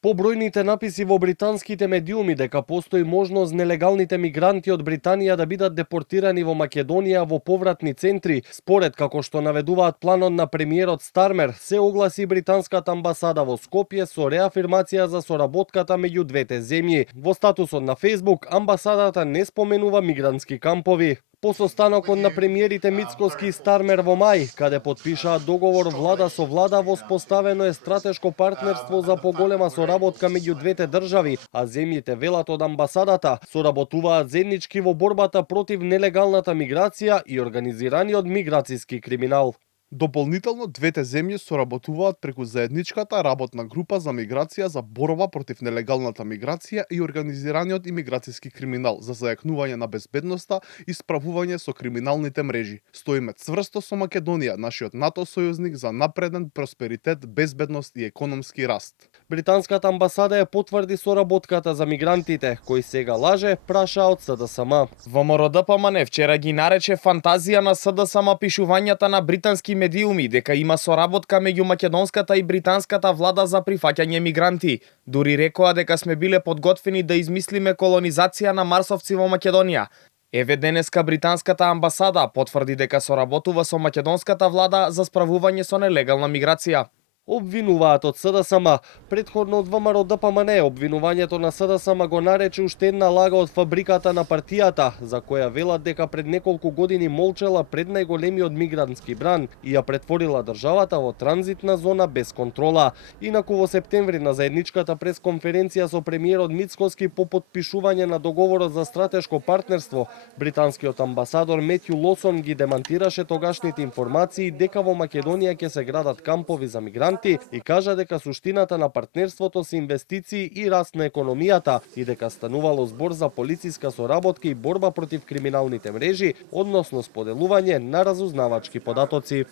По бројните написи во британските медиуми дека постои можност нелегалните мигранти од Британија да бидат депортирани во Македонија во повратни центри, според како што наведуваат планот на премиерот Стармер, се огласи британската амбасада во Скопје со реафирмација за соработката меѓу двете земји. Во статусот на Facebook, амбасадата не споменува мигрантски кампови. По состанокот на премиерите Мицкоски и Стармер во мај, каде потпишаат договор влада со влада, воспоставено е стратешко партнерство за поголема соработка меѓу двете држави, а земјите, велат од амбасадата, соработуваат заеднички во борбата против нелегалната миграција и организираниот миграцијски криминал. Дополнително, двете земји соработуваат преку заедничката работна група за миграција за борба против нелегалната миграција и организираниот имиграцијски криминал за зајакнување на безбедноста и справување со криминалните мрежи. Стоиме цврсто со Македонија, нашиот НАТО сојузник, за напреден просперитет, безбедност и економски раст. Британската амбасада ја потврди соработката за мигрантите, кој сега лаже, праша од СДСМ. ВМРО-ДПМН вчера ги нарече фантазија на СДСМ пишувањата на британски медиуми дека има соработка меѓу македонската и британската влада за прифаќање мигранти. Дури рекоа дека сме биле подготвени да измислиме колонизација на марсовци во Македонија. Еве денеска британската амбасада потврди дека соработува со македонската влада за справување со нелегална миграција. Обвинуваат од СДСМ. Предходно од ВМРО-ДПМН обвинувањето на СДСМ го нарече уште една лага од фабриката на партијата, за која велат дека пред неколку години молчела пред најголемиот мигрантски бран и ја претворила државата во транзитна зона без контрола. Инаку во септември на заедничката пресконференција со премиерот Мицкоски по потпишување на договорот за стратешко партнерство, британскиот амбасадор Метју Лосон ги демантираше тогашните информации дека во Македонија ќе се градат кампови за мигранти и кажа дека суштината на партнерството се инвестиции и раст на економијата и дека станувало збор за полициска соработка и борба против криминалните мрежи, односно споделување на разузнавачки податоци.